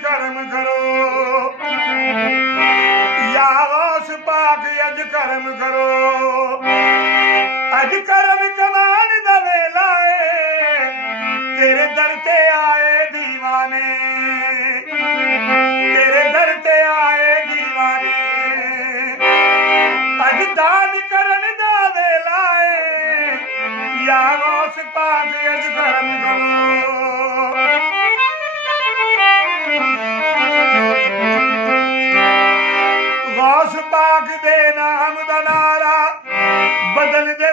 कर्म करो या गौस पाक अज कर्म करो अज कर्म कमान दा वेला है तेरे दर ते आए दीवाने तेरे दर ते आए दीवाने अज दान करन दा वेला है या गौस पाक अज कर्म करो गौस पाक दे नाम दा नारा बदल दे